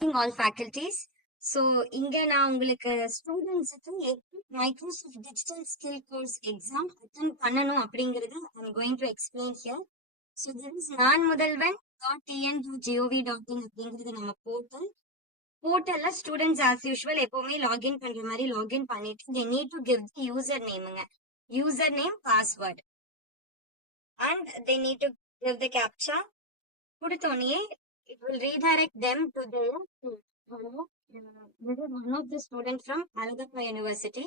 All faculties. So இங்க நான் உங்களுக்கு ஸ்டூடெண்ட்ஸுக்கு எப்படி Microsoft digital skill course exam attend பண்ணணும் அப்படிங்கிறது I'm going to explain here. So this is நான் முதல்வன் .tn.gov.in அப்படிங்கிறது நம்ம போர்ட்டல்ல ஸ்டூடெண்ட்ஸ் ஆஸ் யூஷுவல் எப்பவுமே லாகின் பண்ற மாதிரி லாகின் பண்ணிட்டு they need to give the user நேமுங்க user name password and they need to give the captcha கொடுத்தோடனே it will redirect them to the this is one of the student from Aladappa University.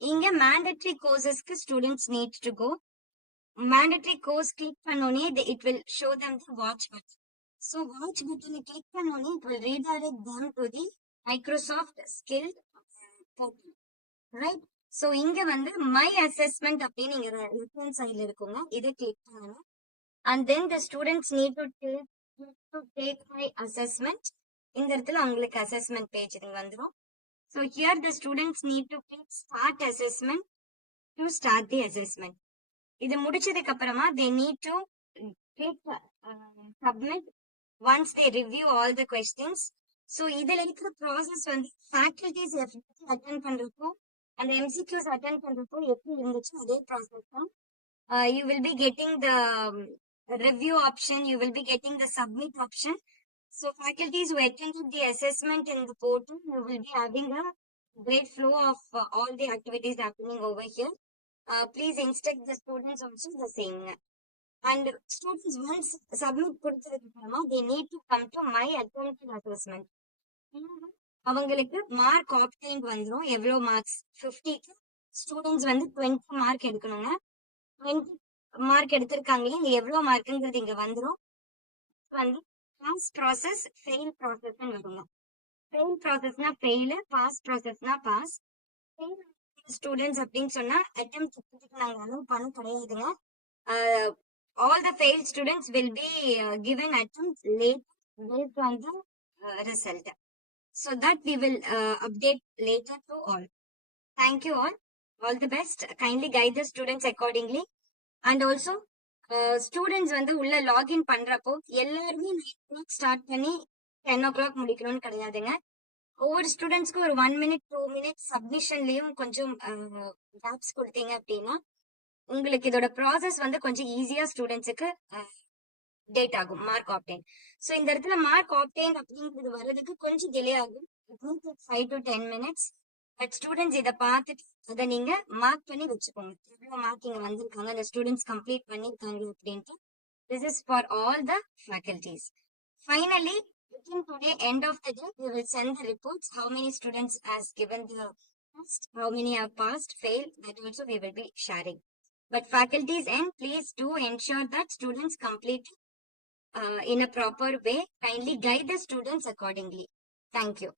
இங்க mandatory courses க்கு students need to go. Mandatory course click பண்ணோனே it will show them the watch button. So watch button click பண்ணோனே it will redirect them to the Microsoft skill portal. Right? So இங்க வந்து my assessment அப்படின்னு இங்க left hand sideல இருக்குங்க. இதை click பண்ணணும். And then the students need to take my assessment. இந்த இடத்துல உங்களுக்கு assessment page இது வந்துரும். So here the students need to click start assessment to start the assessment. இது முடிச்சதுக்கு அப்புறமா they need to click submit once they review all the questions. So இதுல இருக்கிற process வந்து faculties attend பண்றப்போ and MCQs attend பண்றப்போ எப்படி இருந்துச்சு அதே process தான். You will be getting the review option, you will be getting the submit option. So faculties who attended the assessment in the portal, you will be having a great flow of all the activities happening over here. Please instruct the students also the same. And students once submit கொடுத்ததுக்கு அப்புறமா they need to come to my attempted assessment. அவங்களுக்கு mark obtain வந்துரும் எவ்வளோ மார்க்ஸ் 50க்கு ஸ்டூடெண்ட்ஸ் வந்து 20 மார்க் எடுக்கணுங்க 20 மார்க் எடுத்திருக்காங்களே இங்க எவ்வளவு மார்க்குங்கிறது இங்க வந்துரும் வந்து பாஸ் ப்ராசஸ் ஃபெயில் ப்ராசஸ்ன்னு வருங்க ஃபெயில் ப்ராசஸ்னா ஃபெயில் பாஸ் ப்ராசஸ்னா பாஸ் ஸ்டூடெண்ட்ஸ் அப்படின்னு சொன்னா அட்டெம்ப்ட் நாங்க அலோவ் பண்ண கிடையாதுங்க all the fail students will be given attempt late based on the result so that we will update later to all. Thank you all the best. Kindly guide the students accordingly. And also students வந்து உள்ள லாகின் பண்றப்போ எல்லாருமே 9 ஸ்டார்ட் பண்ணி 10 முடிக்கணும்னு கிடையாதுங்க ஒவ்வொரு ஸ்டூடெண்ட்ஸ்க்கு ஒரு 1 minute 2 minutes சப்மிஷன்லயும் கொஞ்சம் கேப்ஸ் கொடுத்தீங்க அப்படின்னா உங்களுக்கு இதோட ப்ராசஸ் வந்து கொஞ்சம் ஈஸியா ஸ்டூடெண்ட்ஸுக்கு டேட் ஆகும் மார்க் ஆப்டைன் ஸோ இந்த இடத்துல மார்க் ஆப்டைன் அப்படிங்கிறது வர்றதுக்கு கொஞ்சம் டிலே ஆகும் 5 to 10 minutes பட் ஸ்டூடெண்ட்ஸ் இதை பார்த்துட்டு அதை நீங்க மார்க் பண்ணி வச்சுக்கோங்க எவ்வளவு மார்க் இங்க வந்திருக்காங்க அந்த ஸ்டூடெண்ட்ஸ் கம்ப்ளீட் பண்ணிருக்காங்க அப்படின்ட்டு this is for all the faculties finally within today end of the day we will send the reports how many students has given the test how many have passed failed that also we will be sharing but faculties and please do ensure that students complete in a proper way kindly guide the students accordingly thank you